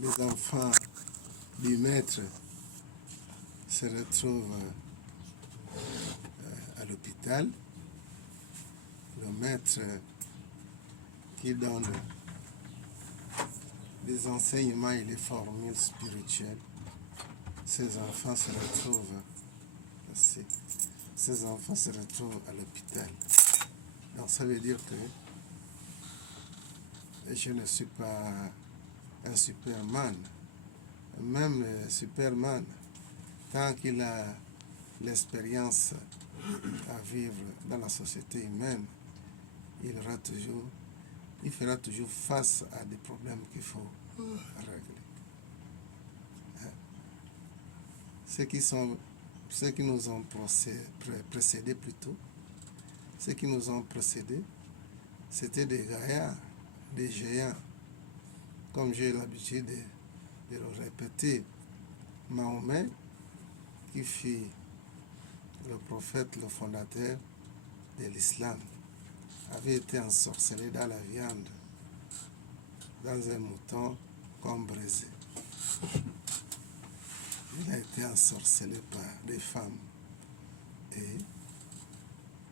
les enfants du maître se retrouvent à l'hôpital. Le maître qui donne les enseignements et les formules spirituelles, ces enfants se retrouvent à l'hôpital. Donc ça veut dire que je ne suis pas un Superman. Même Superman, tant qu'il a l'expérience à vivre dans la société humaine, il fera toujours face à des problèmes qu'il faut régler. Ceux qui nous ont précédés plutôt, ceux qui nous ont précédés, c'était des gaillards, des géants. Comme j'ai l'habitude de le répéter, Mahomet, qui fut le prophète, le fondateur de l'islam, avait été ensorcelé dans la viande, dans un mouton comme braisé. Il a été ensorcelé par des femmes et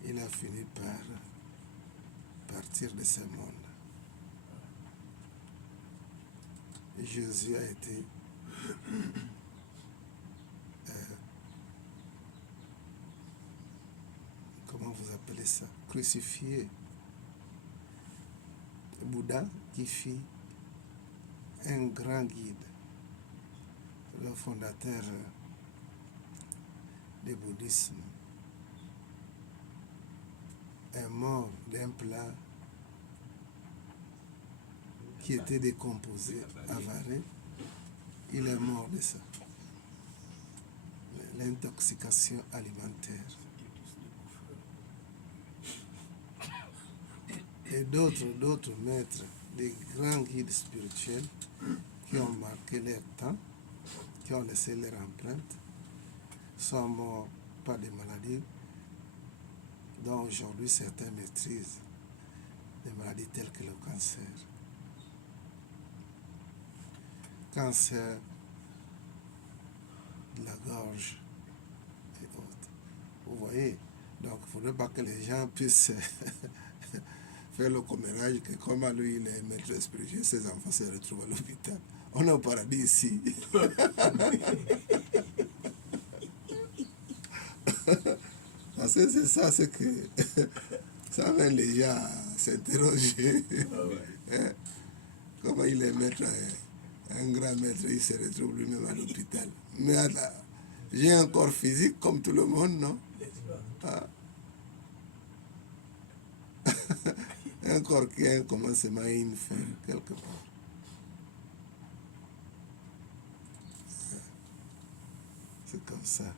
il a fini par partir de ce monde. Et Jésus a été comment vous appelez ça? Crucifié. Bouddha qui fit un grand guide, le fondateur du bouddhisme, est mort d'un plat qui était décomposé, avalé. Il est mort de ça. L'intoxication alimentaire. Et d'autres maîtres, des grands guides spirituels qui ont marqué leur temps, qui ont laissé leur empreinte, sont morts par des maladies dont aujourd'hui certains maîtrisent, des maladies telles que le cancer de la gorge et autres. Vous voyez, donc il ne faudrait pas que les gens puissent faire le commérage que comme lui il est maître spirituel, ses enfants se retrouvent à l'hôpital. On est au paradis ici. Parce que c'est ça, c'est que ça amène les gens à s'interroger. Comment il est maître, un grand maître, il se retrouve lui-même à l'hôpital. Mais j'ai un corps physique comme tout le monde, non? Un corps qui a un commencement et une fin, quelque part. C'est comme ça.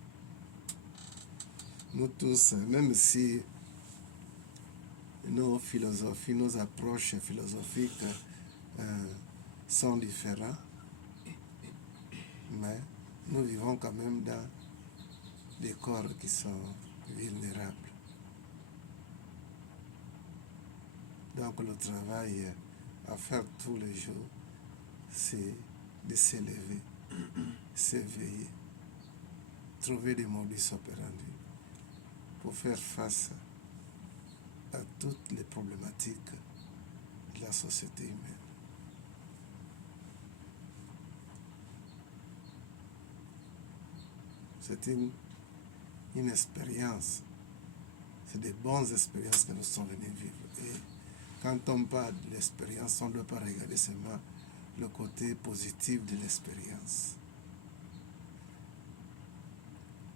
Nous tous, même si nos philosophies, nos approches philosophiques sont différentes, mais nous vivons quand même dans des corps qui sont vulnérables. Donc le travail à faire tous les jours, c'est de s'élever, s'éveiller, trouver des modus operandi pour faire face à toutes les problématiques de la société humaine. C'est une expérience, c'est des bonnes expériences que nous sommes venus vivre. Et quand on parle de l'expérience, on ne doit pas regarder seulement le côté positif de l'expérience.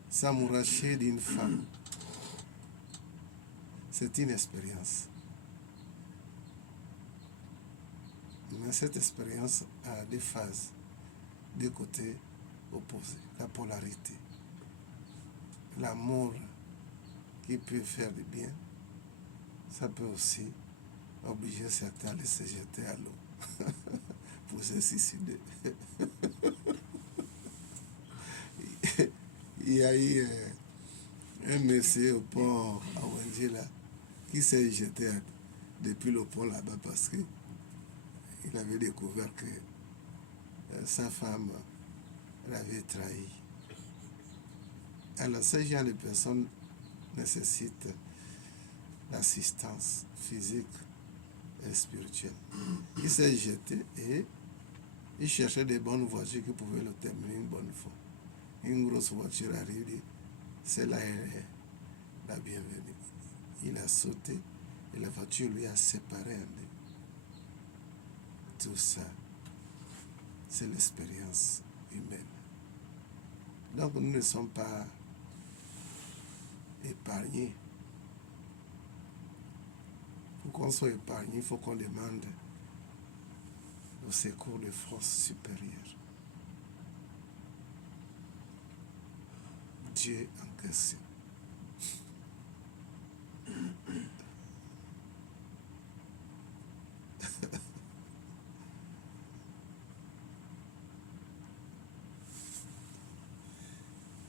S'amouracher d'une femme, c'est une expérience. Mais cette expérience a des phases, des côtés opposés, la polarité. L'amour qui peut faire du bien, ça peut aussi obliger certains à se jeter à l'eau pour se suicider. Il y a eu un monsieur au port à Wangila qui s'est jeté depuis le pont là-bas parce que il avait découvert que sa femme l'avait trahi. Alors, ce genre de personnes nécessitent l'assistance physique et spirituelle. Il s'est jeté et il cherchait des bonnes voitures qui pouvaient le terminer une bonne fois. Une grosse voiture arrive, dit, celle-là est la bienvenue. Il a sauté et la voiture lui a séparé en deux. Tout ça, c'est l'expérience humaine. Donc nous ne sommes pas épargnés. Pour qu'on soit épargné, il faut qu'on demande le secours des forces supérieures. Dieu en question.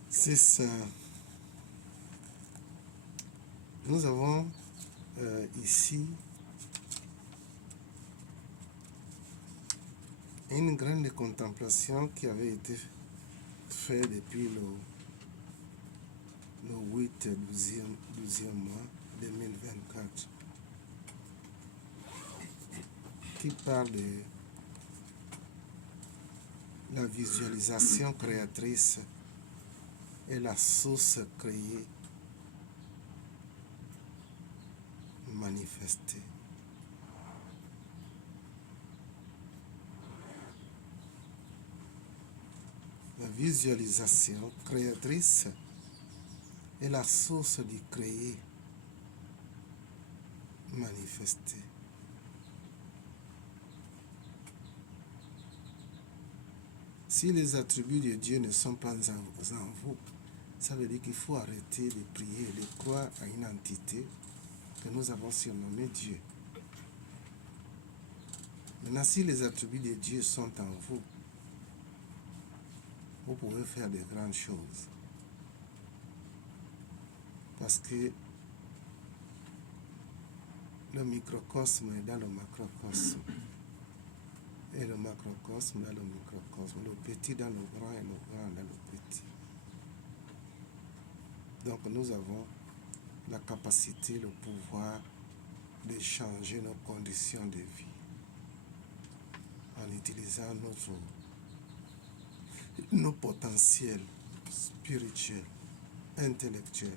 C'est ça. Nous avons ici une grande contemplation qui avait été faite depuis le 8 12e mois 2024, qui parle de la visualisation créatrice et la source créée manifestée. La visualisation créatrice est la source du créé manifesté. Si les attributs de Dieu ne sont pas en vous, ça veut dire qu'il faut arrêter de prier et de croire à une entité que nous avons surnommée Dieu. Maintenant, si les attributs de Dieu sont en vous, vous pouvez faire de grandes choses. Parce que le microcosme est dans le macrocosme. Et le macrocosme dans le microcosme. Le petit dans le grand et le grand dans le petit. Donc nous avons la capacité, le pouvoir de changer nos conditions de vie en utilisant nos potentiels spirituels, intellectuels.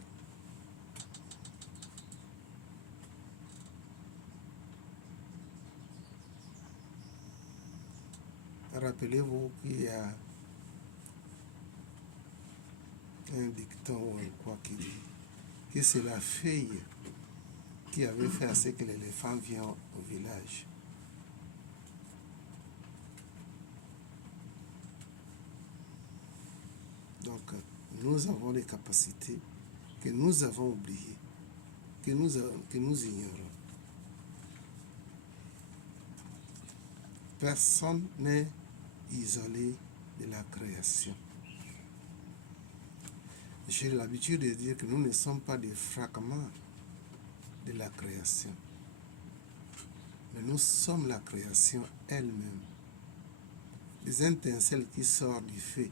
Rappelez-vous qu'il y a un dicton ou quoi qui dit que c'est la fille qui avait fait à ce que l'éléphant vienne au village. Donc, nous avons des capacités que nous avons oubliées, que nous ignorons. Personne n'est isolé de la création. J'ai l'habitude de dire que nous ne sommes pas des fragments de la création, mais nous sommes la création elle-même. Les étincelles qui sortent du feu,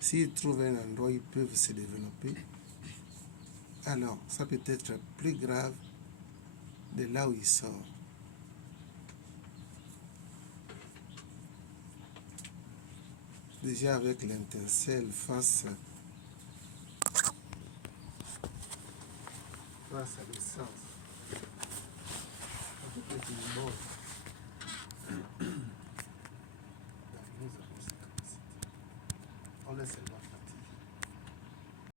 s'ils trouvent un endroit où ils peuvent se développer, alors ça peut être plus grave de là où ils sortent. Déjà avec l'étincelle face à l'essence, ça peut être une bombe.